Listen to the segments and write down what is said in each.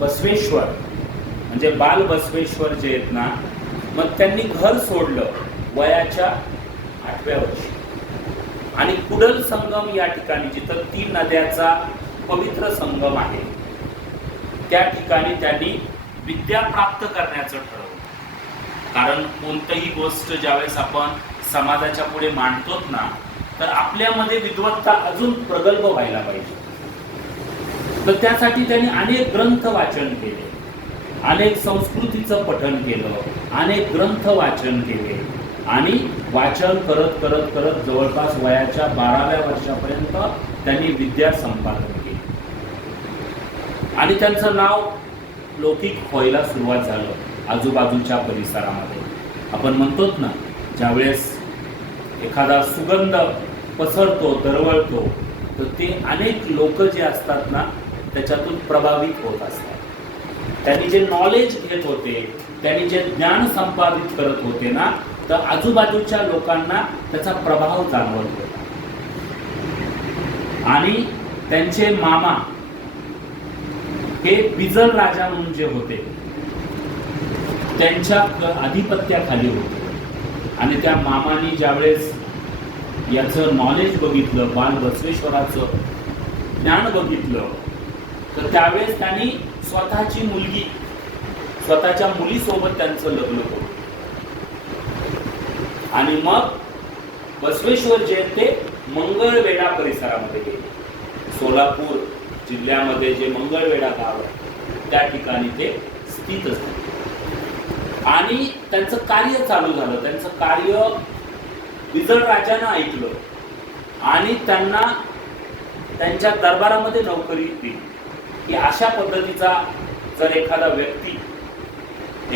बसवेश्वर म्हणजे बाल बसवेश्वर जे आहेत ना, मग त्यांनी घर सोडलं वयाच्या 8व्या वर्षी आणि कुडल संगम या ठिकाणी जिथं 3 नद्याचा पवित्र संगम आहे त्या ठिकाणी त्यांनी विद्या प्राप्त करण्याचं ठरवलं. कारण कोणतीही गोष्ट ज्यावेळेस आपण समाजाच्या पुढे मांडतोत ना, तर आपल्यामध्ये विद्वत्ता अजून प्रगल्भ व्हायला पाहिजे. तर त्यासाठी त्यांनी अनेक ग्रंथ वाचन केले, अनेक संस्कृतीचं पठण केलं, अनेक ग्रंथ वाचन केले आणि वाचन करत करत करत जवळपास वयाच्या 12व्या वर्षापर्यंत त्यांनी विद्या संपादन केली आणि त्यांचं नाव लौकिक व्हायला सुरुवात झालं आजूबाजूच्या परिसरामध्ये. आपण म्हणतोत ना, ज्यावेळेस एखादा सुगंध पसरतो, दरवळतो, तर ते अनेक लोक जे असतात ना त्याच्यातून प्रभावित होत असतात. त्यांनी जे नॉलेज घेत होते, त्यांनी जे ज्ञान संपादित करत होते ना, तर आजूबाजूच्या लोकांना त्याचा प्रभाव जाणवत होता. आणि त्यांचे मामा हे बिजल राजा म्हणून जे होते त्यांच्या अधिपत्याखाली होते आणि त्या मामानी ज्यावेळेस याचं नॉलेज बघितलं, बाल बसवेश्वराचं ज्ञान बघितलं, तर त्यावेळेस त्यांनी स्वतःच्या मुलीसोबत त्यांचं लग्न करून आणि मग बसवेश्वर जे ते मंगळवेढा परिसरामध्ये गेले. सोलापूर जिल्ह्यामध्ये जे मंगळवेढा गाव आहे त्या ठिकाणी ते स्थित झाले आणि त्यांचं कार्य चालू झालं. त्यांचं कार्य बिजल राजानं ऐकलं आणि त्यांना त्यांच्या दरबारामध्ये नोकरी दिली की अशा पद्धतीचा जर एखादा व्यक्ती,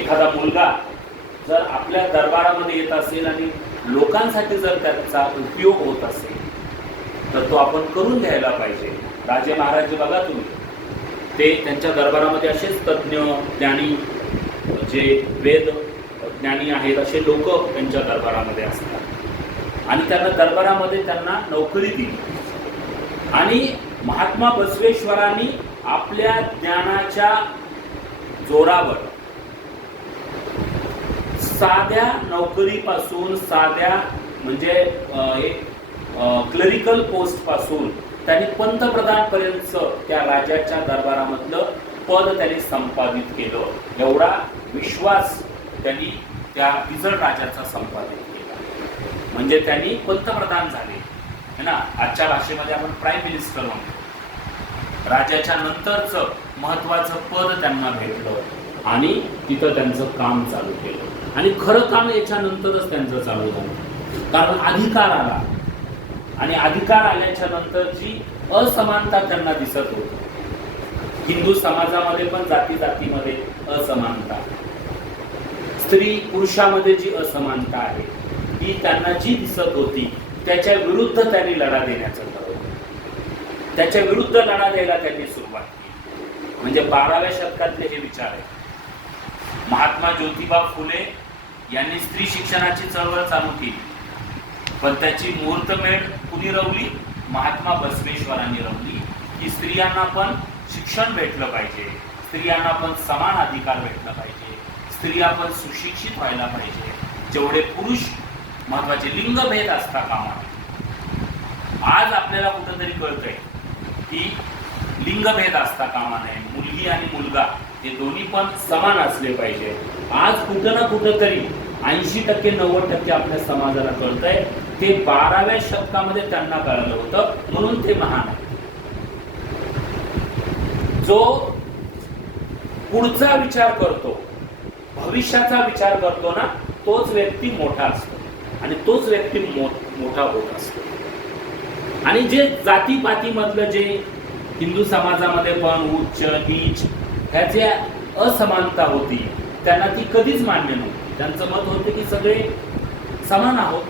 एखादा मुलगा जर आपल्या दरबारामध्ये येत असेल आणि लोकांसाठी जर त्याचा उपयोग होत असेल तर तो आपण करून घ्यायला पाहिजे. राजे महाराज बघा तुम्ही, ते त्यांच्या दरबारामध्ये असेच तज्ज्ञ ज्ञानी जे वेद ज्ञानी आहेत असे लोक त्यांच्या दरबारामध्ये असतात आणि त्यांना दरबारामध्ये त्यांना नोकरी दिली. आणि महात्मा बसवेश्वरांनी आपल्या ज्ञानाच्या जोरावर साध्या नोकरीपासून, साध्या म्हणजे एक क्लरिकल पोस्ट पासून त्यांनी पंतप्रधान पर्यंत त्या राजाच्या दरबारामधलं पद त्यांनी संपादित केलं. एवढा विश्वास त्यांनी त्या बिजल राजाचा संपादित केला. म्हणजे त्यांनी पंतप्रधान झाले है ना. आजच्या भाषेमध्ये आपण प्राईम मिनिस्टर म्हणतो. राजाच्या नंतरचं महत्वाचं पद त्यांना भेटलं आणि तिथं त्यांचं काम चालू केलं आणि खरं काम याच्यानंतरच त्यांचं चालू झालं. कारण अधिकार आला आणि अधिकार आल्याच्या नंतर जी असमानता त्यांना दिसत होती, हिंदू समाजामध्ये पण जाती जातीमध्ये असमानता, स्त्री पुरुषामध्ये जी असमानता आहे ती त्यांना जी दिसत होती त्याच्या विरुद्ध त्यांनी लढा देण्याचं ठरवलं. त्याच्या विरुद्ध लढा द्यायला त्यांनी सुरुवात केली. म्हणजे 12व्या शतकातले हे विचार आहे. महात्मा ज्योतिबा फुले यांनी स्त्री शिक्षणाची चळवळ चालू केली, पण त्याची मुहूर्तमेढ कुणी रवली? महात्मा बसवेश्वरांनी रवली की स्त्रियांना पण शिक्षण भेटलं पाहिजे, स्त्रियांना पण समान अधिकार भेटला पाहिजे, स्त्रिया पण सुशिक्षित व्हायला पाहिजे. जेवढे पुरुष महत्वाचे लिंगभेद असता कामा नये. आज आपल्याला कुठंतरी कळतंय की लिंगभेद असता कामा नये. मुलगी आणि मुलगा हे दोन्ही पण समान असले पाहिजे. आज कुठं ना कुठं तरी 80% 90% आपल्या समाजाला कळतंय. ते 12व्या शतकामध्ये त्यांना कळलं होतं, म्हणून ते महान आहे. जो पुढचा विचार करतो, भविष्याचा विचार करतो ना, तोच व्यक्ती मोठा असतो आणि तोच व्यक्ती मोठा होत असतो. आणि जे जातीपाती मधलं जे हिंदू समाजामध्ये पण उच्च नीच ह्याची असमानता होती त्यांना ती कधीच मान्य नव्हती. त्यांचं मत होतं की सगळे समान आहोत,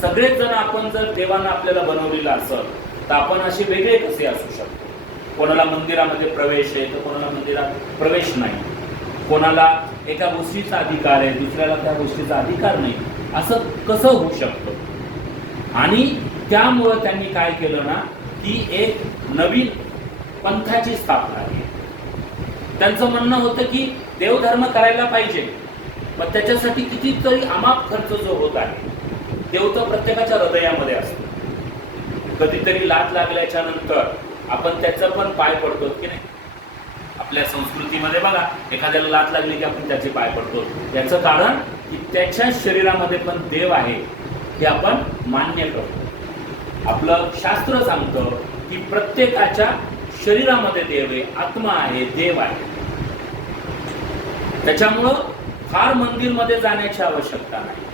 सगळेच जण आपण जर देवानं आपल्याला बनवलेलं असेल तर आपण असे वेगळे कसे असू शकतो. कोणाला मंदिरामध्ये प्रवेश आहे तर कोणाला मंदिरात प्रवेश नाही, कोणाला एका गोष्टीचा अधिकार आहे दुसऱ्याला त्या गोष्टीचा अधिकार नाही, असं कसं होऊ शकतं. आणि त्यामुळं त्यांनी काय केलं ना की एक नवीन पंथाची स्थापना केली. त्यांचं म्हणणं होतं की देवधर्म करायला पाहिजे, पण त्याच्यासाठी कितीतरी अमाप खर्च जो होत आहे, देव तर प्रत्येकाच्या हृदयामध्ये असतो. कधीतरी लात लागल्याच्या नंतर आपण त्याचं पण पाय पडतो की नाही? आपल्या संस्कृतीमध्ये बघा, एखाद्याला लात लागली की आपण त्याचे पाय पडतो. याचं कारण की त्याच्या शरीरामध्ये पण देव आहे हे आपण मान्य करतो. आपलं शास्त्र सांगतं की प्रत्येकाच्या शरीरामध्ये देव आहे, आत्मा आहे, देव आहे. त्याच्यामुळं फार मंदिरमध्ये जाण्याची आवश्यकता नाही.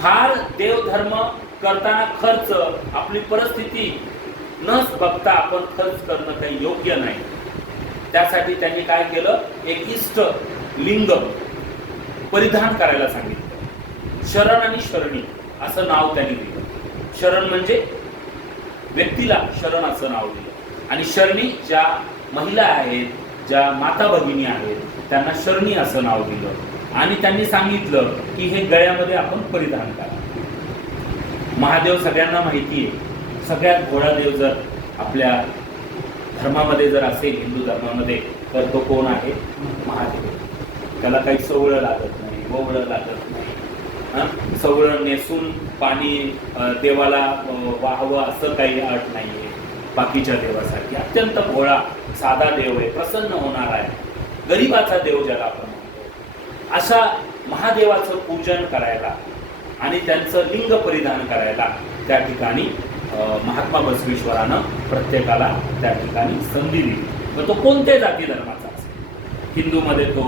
फार देवधर्म करताना खर्च, आपली परिस्थिती न बघता आपण खर्च करणं काही योग्य नाही. त्यासाठी त्यांनी काय केलं, एक इष्ट लिंग परिधान करायला सांगितलं. शरण आणि शरणी असं नाव त्यांनी दिलं. शरण म्हणजे व्यक्तीला शरण असं नाव दिलं, आणि शरणी ज्या महिला आहेत, ज्या माता भगिनी आहेत, त्यांना शरणी असं नाव दिलं. आणि त्यांनी सांगितलं की हे गळ्यामध्ये आपण परिधान करा. महादेव सगळ्यांना माहिती आहे, सगळ्यात भोळा देव जर आपल्या धर्मामध्ये जर असेल, हिंदू धर्मामध्ये, तर तो कोण आहे? महादेव. त्याला काही सवळं लागत नाही, ववळं लागत नाही. सवळं नेसून पाणी देवाला वाहावं असं काही अट नाहीये. बाकीच्या देवासारखी अत्यंत भोळा साधा देव आहे, प्रसन्न होणार आहे, गरीबाचा देव ज्याला आपण म्हणतो. अशा महादेवाचं पूजन करायला आणि त्यांचं लिंग परिधान करायला त्या ठिकाणी महात्मा बसवेश्वरानं प्रत्येकाला त्या ठिकाणी संधी दिली. मग तो कोणत्याही जाती धर्माचा असेल, हिंदूमध्ये तो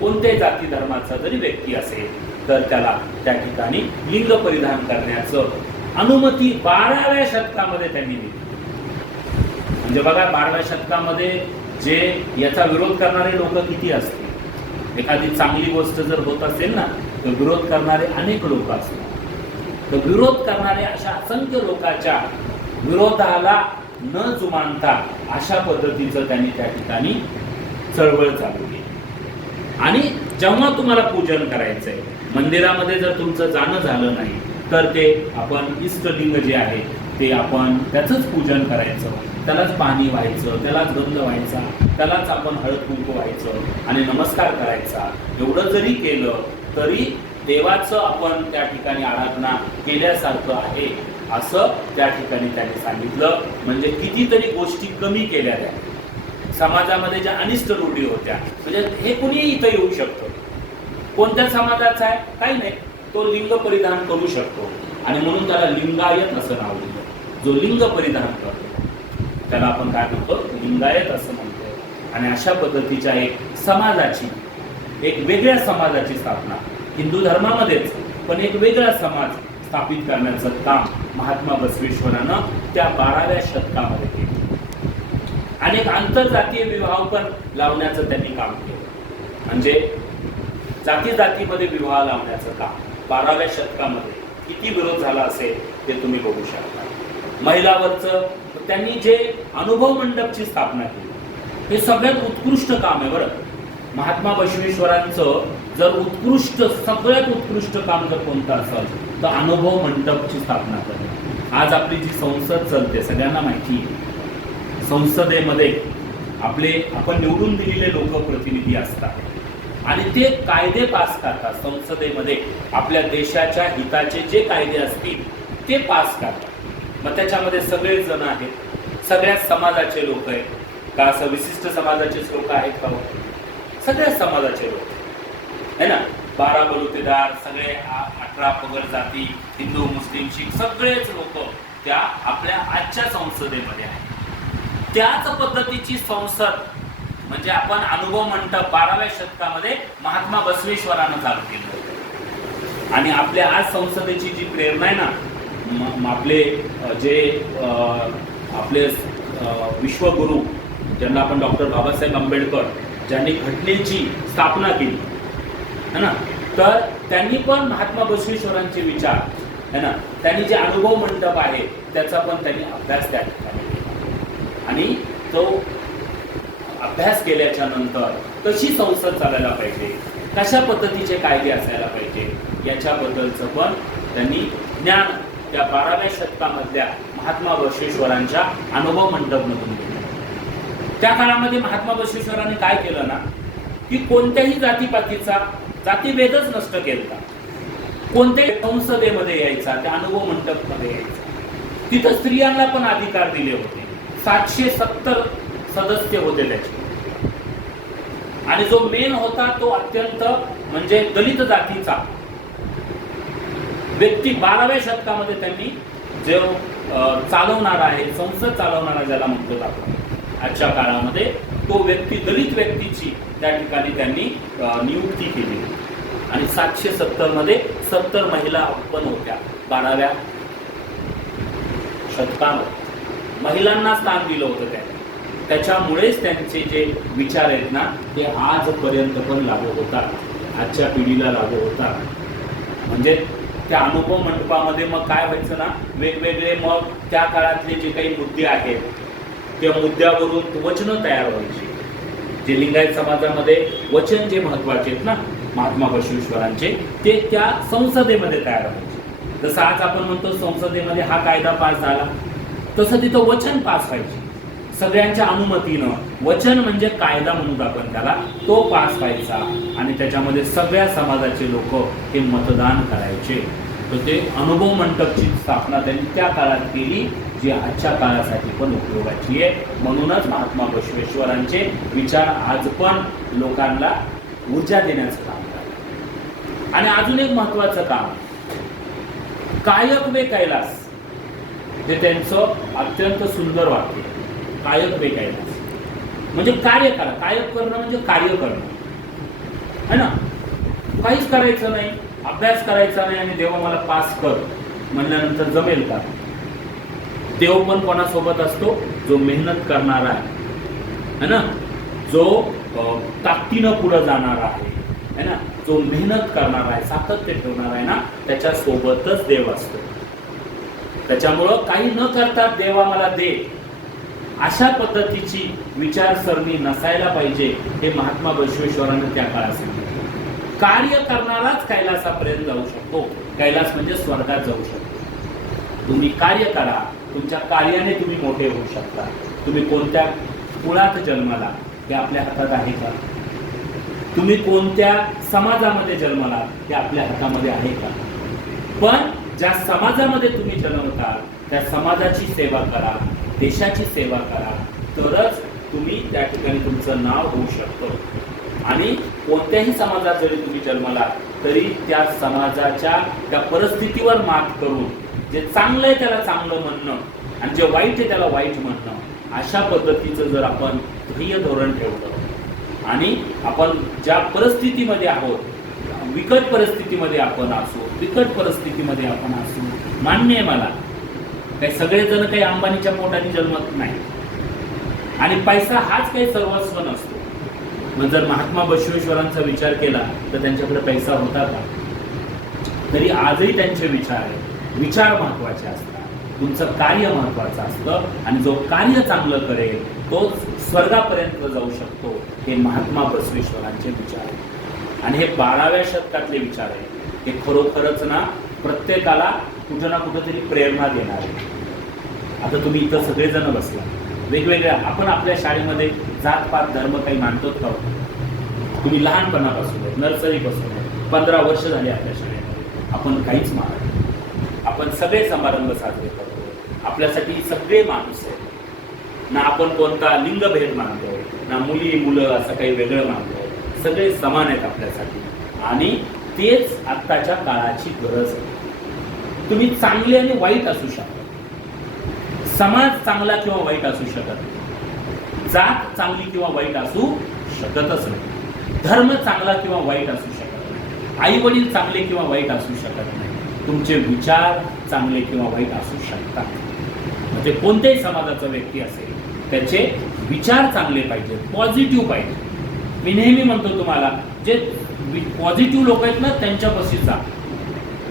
कोणत्याही जाती धर्माचा जरी व्यक्ती असेल, तर त्याला त्या ठिकाणी लिंग परिधान करण्याचं अनुमती 12व्या शतकामध्ये त्यांनी दिली. म्हणजे बघा, 12व्या शतकामध्ये जे याचा विरोध करणारे लोक किती असतील. एखादी चांगली गोष्ट जर होत असेल ना, तर विरोध करणारे अनेक लोक असतात. तर विरोध करणारे अशा असंख्य लोकांच्या विरोधाला न जुमानता अशा पद्धतीचं त्यांनी त्या ठिकाणी चळवळ चालू केली. आणि जेव्हा तुम्हाला पूजन करायचंय, मंदिरामध्ये जर तुमचं जाणं झालं नाही, तर ते आपण इष्टलिंग जे आहे ते आपण त्याचंच पूजन करायचं, त्यालाच पाणी व्हायचं, त्यालाच गंध व्हायचा, त्यालाच आपण हळद कुंकू व्हायचं आणि नमस्कार करायचा. एवढं जरी केलं तरी देवाचं आपण त्या ठिकाणी आराधना केल्यासारखं आहे, असं त्या ठिकाणी त्यांनी सांगितलं. म्हणजे कितीतरी गोष्टी कमी केल्या त्या समाजामध्ये, ज्या अनिष्ट रूढी होत्या. म्हणजे हे कुणीही इथं येऊ शकतं, कोणत्या समाजाचा आहे काही नाही, तो लिंग परिधान करू शकतो. आणि म्हणून त्याला लिंगायत असं नाव दिलं. जो लिंग परिधान करतो त्याला आपण काय म्हणतो, लिंगायत असं म्हणतो. आणि अशा पद्धतीच्या एक समाजाची, एक वेगळ्या समाजाची स्थापना हिंदू धर्मामध्येच, पण एक वेगळा समाज स्थापित करण्याचं काम महात्मा बसवेश्वरानं त्या 12व्या शतकामध्ये केलं. आणि एक आंतरजातीय विवाह पण लावण्याचं त्यांनी काम केलं. म्हणजे जाती जातीमध्ये विवाह लावण्याचं काम 12व्या शतकामध्ये किती विरोध झाला असेल ते तुम्ही बघू शकता. महिलावरचं त्यांनी जे अनुभव मंडपची स्थापना केली, हे सगळ्यात उत्कृष्ट काम आहे बरं. महात्मा बसवेश्वरांचं जर उत्कृष्ट, सगळ्यात उत्कृष्ट काम जर कोणतं असेल तर अनुभव मंडपची स्थापना करणे. आज आपली जी संसद चालते सगळ्यांना माहिती आहे, संसदेमध्ये आपण निवडून दिलेले लोकप्रतिनिधी असतात आणि ते कायदे पास करतात. संसदेमध्ये आपल्या देशाच्या हिताचे जे कायदे असतील ते पास करतात. मग त्याच्यामध्ये सगळेच जण आहेत, सगळ्याच समाजाचे लोक आहेत का? असं विशिष्ट समाजाचेच लोक आहेत का? सगळ्याच समाजाचे लोक आहे ना. 12 बलुतेदार, सगळे 18 पगड जाती, हिंदू, मुस्लिम, शीख सगळेच लोक त्या आपल्या आजच्या संसदेमध्ये आहेत. त्याच पद्धतीची संसद म्हणजे आपण अनुभव मंडप 12व्या शतकामध्ये महात्मा बसवेश्वरानं चालू केलं होतं. आणि आपल्या आज संसदेची जी प्रेरणा आहे ना, आपले जे आपले विश्वगुरु ज्यांना आपण डॉक्टर बाबासाहेब आंबेडकर, ज्यांनी घटनेची स्थापना केली है ना, तर त्यांनी पण महात्मा बसवेश्वरांचे विचार है ना, त्यांनी जे अनुभव मंडप आहे त्याचा पण त्यांनी अभ्यास त्या ठिकाणी केला. आणि तो अभ्यास केल्याच्या नंतर कशी संसद चालायला पाहिजे, कशा पद्धतीचे कायदे असायला पाहिजे, याच्याबद्दलचं पण त्यांनी ज्ञान त्या 12व्या शतकामधल्या महात्मा बसवेश्वरांच्या अनुभव मंडपमधून घेतलं. त्या काळामध्ये महात्मा बसवेश्वरांनी काय केलं ना, की कोणत्याही जातीपातीचा जातीभेदच नष्ट केला. कोणत्याही संसदेमध्ये यायचा, त्या अनुभव मंडपमध्ये यायचा, तिथं स्त्रियांना पण अधिकार दिले होते. 770 सदस्य होते त्याचे. आणि जो मेन होता तो अत्यंत म्हणजे दलित जातीचा व्यक्ती 12व्या शतकामध्ये त्यांनी जो चालवणारा आहे, संसद चालवणारा ज्याला म्हणतो आपण आजच्या काळामध्ये, तो व्यक्ती दलित व्यक्तीची त्या ठिकाणी त्यांनी नियुक्ती केली. आणि 770 मध्ये 70 महिला पण होत्या. 12व्या शतकामध्ये महिलांना स्थान दिलं होतं त्यांनी. त्याच्यामुळेच त्यांचे जे विचार आहेत ना, ते आजपर्यंत पण लागू होतात, आजच्या पिढीला लागू होतात. म्हणजे त्या अनुभव मंडपामध्ये मग काय व्हायचं ना, वेगवेगळे मग त्या काळातले जे काही मुद्दे आहेत त्या मुद्द्यावरून वचनं तयार व्हायची. जे लिंगायत समाजामध्ये वचन जे महत्वाचे आहेत ना महात्मा बसवेश्वरांचे, ते त्या संसदेमध्ये तयार व्हायचे. जसं आज आपण म्हणतो संसदेमध्ये हा कायदा पास झाला, तसं तिथं वचन पास व्हायचे सगळ्यांच्या अनुमतीनं. वचन म्हणजे कायदा म्हणून आपण त्याला, तो पास व्हायचा आणि त्याच्यामध्ये सगळ्या समाजाचे लोक हे मतदान करायचे. तर ते अनुभव मंडपची स्थापना त्यांनी त्या काळात केली, जी आजच्या काळासाठी पण उपयोगाची आहे. म्हणूनच महात्मा बसवेश्वरांचे विचार आज पण लोकांना ऊर्जा देण्याचं काम करतात. आणि अजून एक महत्वाचं काम, कायक वे कैलास, जे त्यांचं अत्यंत सुंदर वाक्य. कायक वे कैलास म्हणजे कार्य करा. कायक करणं म्हणजे कार्य करणं है ना. काहीच करायचं नाही, अभ्यास करायचा नाही आणि देवा मला पास कर म्हणल्यानंतर जमेल का? देव पण कोणासोबत असतो? जो मेहनत करणारा आहे ना, जो ताकदीनं पुढे जाणारा आहे ना, जो मेहनत करणारा आहे, सातत्य ठेवणारा आहे ना, त्याच्या सोबतच देव असतो. त्याच्यामुळं काही न करता देवा मला दे अशा पद्धतीची विचारसरणी नसायला पाहिजे, हे महात्मा बसवेश्वरांनी त्या काळात सांगितलं. कार्य करणाराच कैलासापर्यंत जाऊ शकतो. कैलास म्हणजे स्वर्गात जाऊ शकतो. तुम्ही कार्य करा, तुमच्या कार्याने तुम्ही मोठे होऊ शकता. तुम्ही कोणत्या कुळात जन्माला हे आपल्या हातात आहे का? तुम्ही कोणत्या समाजामध्ये जन्माला हे आपल्या हातामध्ये आहे का? पण ज्या समाजामध्ये तुम्ही जन्मता त्या समाजाची सेवा करा, देशाची सेवा करा, तरच तुम्ही त्या ठिकाणी तुमचं नाव होऊ शकतं. आणि कोणत्याही समाजात जरी तुम्ही जन्मला तरी त्या समाजाच्या त्या परिस्थितीवर मात करून जे चांगलं आहे त्याला चांगलं म्हणणं आणि जे वाईट आहे त्याला वाईट म्हणणं, अशा पद्धतीचं जर आपण ध्येय धोरण ठेवलं आणि आपण ज्या परिस्थितीमध्ये आहोत, विकट परिस्थितीमध्ये आपण असू, बिकट परिस्थितीमध्ये आपण असू, मान्य आहे मला, काही सगळेजण काही अंबानीच्या पोटाने जन्मत नाही आणि पैसा हाच काही सर्वस्व नसतो. मग जर महात्मा बसवेश्वरांचा विचार केला तर त्यांच्याकडे पैसा होता का? तरी आजही त्यांचे विचार आहेत. विचार महत्वाचे असतात, तुमचं कार्य महत्वाचं असतं आणि जो कार्य चांगलं करेल तो स्वर्गापर्यंत जाऊ शकतो. हे महात्मा बसवेश्वरांचे विचार आहेत आणि हे 12व्या शतकातले विचार आहेत. हे खरोखरच ना प्रत्येकाला कुठं ना कुठंतरी प्रेरणा देणार आहे. आता तुम्ही इथं सगळेजण बसला, वेगवेगळ्या, आपण आपल्या शाळेमध्ये जातपात धर्म काही मानतो का? तुम्ही लहानपणापासून नर्सरीपासून 15 वर्ष झाली आपल्या शाळेमध्ये, आपण काहीच मानत नाही. आपण सगळे समारंभ साजरे करतो, आपल्यासाठी सगळे माणूस आहे ना. आपण कोणता लिंगभेद मानतो ना, मुली मुलं असं काही वेगळं मानतो, सगळे समान आहेत आपल्यासाठी. आणि तेच आत्ताच्या काळाची गरज आहे. तुम्ही चांगले आणि वाईट असू शकता, समाज चांगला किंवा वाईट असू शकत नाही, जात चांगली किंवा वाईट असू शकतच नाही, धर्म चांगला किंवा वाईट असू शकत नाही, आई वडील चांगले किंवा वाईट असू शकत नाही, तुमचे विचार चांगले किंवा वाईट असू शकतात. म्हणजे कोणत्याही समाजाचा व्यक्ती असेल त्याचे विचार चांगले पाहिजे, पॉझिटिव्ह पाहिजे. मी नेहमी म्हणतो तुम्हाला, जे पॉझिटिव्ह लोक आहेत ना त्यांच्यापाशी जा,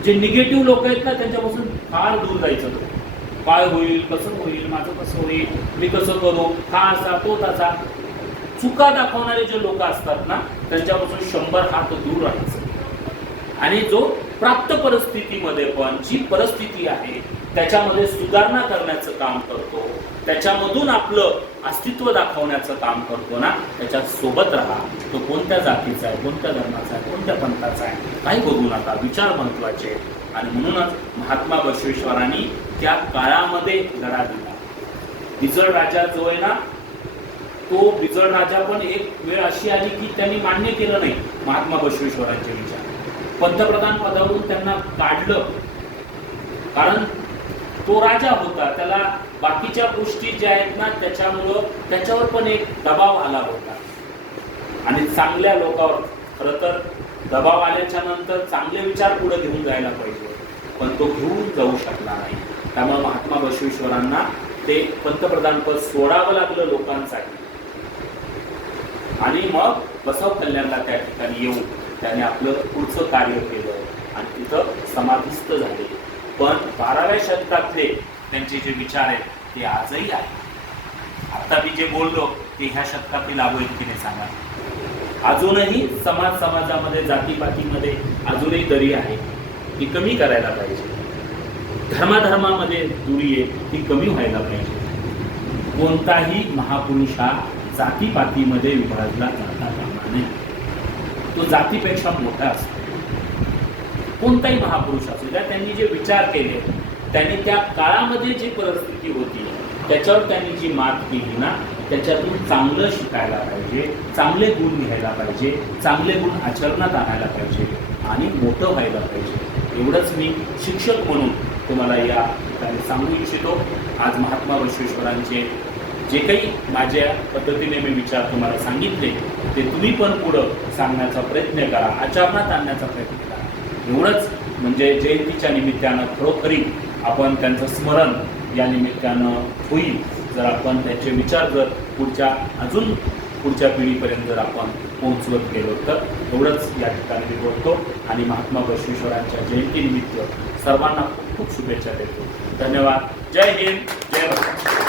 जे निगेटिव्ह लोक आहेत ना त्यांच्यापासून फार दूर जायचं. काय होईल, कसं होईल, माझं कसं होईल, मी कसं करू, हा असा तो तसा, चुका दाखवणारे जे लोक असतात ना त्यांच्यापासून 100 हात दूर राहायचं. आणि जो प्राप्त परिस्थितीमध्ये पण जी परिस्थिती आहे त्याच्यामध्ये सुधारणा करण्याचं काम करतो, त्याच्यामधून आपलं अस्तित्व दाखवण्याचं काम करतो ना, त्याच्या सोबत राहा. तो कोणत्या जातीचा आहे, कोणत्या धर्माचा आहे, कोणत्या पंथाचा आहे, काही बघू नका. विचार महत्वाचे. आणि म्हणूनच महात्मा बसवेश्वरांनी त्या काळामध्ये लढा दिला. बिजळ राजा जो आहे ना, तो बिजळ राजा पण एक वेळ अशी आली की त्यांनी मान्य केलं नाही महात्मा बसवेश्वरांचे विचार. पंतप्रधान पदावरून त्यांना काढलं, कारण तो राजा होता. त्याला बाकीच्या गोष्टी ज्या आहेत ना त्याच्यामुळं त्याच्यावर पण एक दबाव आला होता. आणि चांगल्या लोकांवर खरं तर दबाव आल्याच्या नंतर चांगले विचार पुढे घेऊन जायला पाहिजे, पण तो घेऊन जाऊ शकला नाही. त्यामुळे महात्मा बसवेश्वरांना ते पंतप्रधान पद सोडावं लागलं लोकांसाठी. आणि मग बसव कल्याणला त्या ठिकाणी येऊन त्याने आपलं पुढचं कार्य केलं आणि तिथं समाधिस्थ झाले. पण 12व्या शतकातले त्यांचे जे विचार आहेत ते आजही आहेत. आता मी जे बोललो ते ह्या शतकातील लागू आहेत की नाही सांगा. अजूनही समाजामध्ये जातीपातीमध्ये अजूनही दरी आहे, ती कमी करायला पाहिजे. धर्माधर्मामध्ये दुरी आहे, ती कमी व्हायला पाहिजे. कोणताही महापुरुष हा जातीपातीमध्ये विभागला जाता कामा नये. तो जातीपेक्षा मोठा असतो. कोणताही महापुरुष असू द्या, त्यांनी जे विचार केले, त्यांनी त्या काळामध्ये जी परिस्थिती होती त्याच्यावर त्यांनी जी मात केली ना, त्याच्यातून चांगलं शिकायला पाहिजे, चांगले गुण घ्यायला पाहिजे, चांगले गुण आचरणात आणायला पाहिजे आणि मोठं व्हायला पाहिजे. एवढंच मी शिक्षक म्हणून तुम्हाला या ठिकाणी सांगू इच्छितो. आज महात्मा बसवेश्वरांचे जे काही माझ्या पद्धतीने मी विचार तुम्हाला सांगितले ते तुम्ही पण पुढं सांगण्याचा प्रयत्न करा, आचरणात आणण्याचा प्रयत्न करा. एवढंच म्हणजे जयंतीच्या निमित्तानं खरोखरी आपण त्यांचं स्मरण या निमित्तानं होईल. जर आपण त्याचे विचार जर अजून पुढच्या पिढीपर्यंत जर आपण पोहोचवत गेलो तर. एवढंच या ठिकाणी मी बोलतो आणि महात्मा बसवेश्वरांच्या जयंतीनिमित्त सर्वांना खूप खूप शुभेच्छा देतो. धन्यवाद. जय हिंद, जय भारत.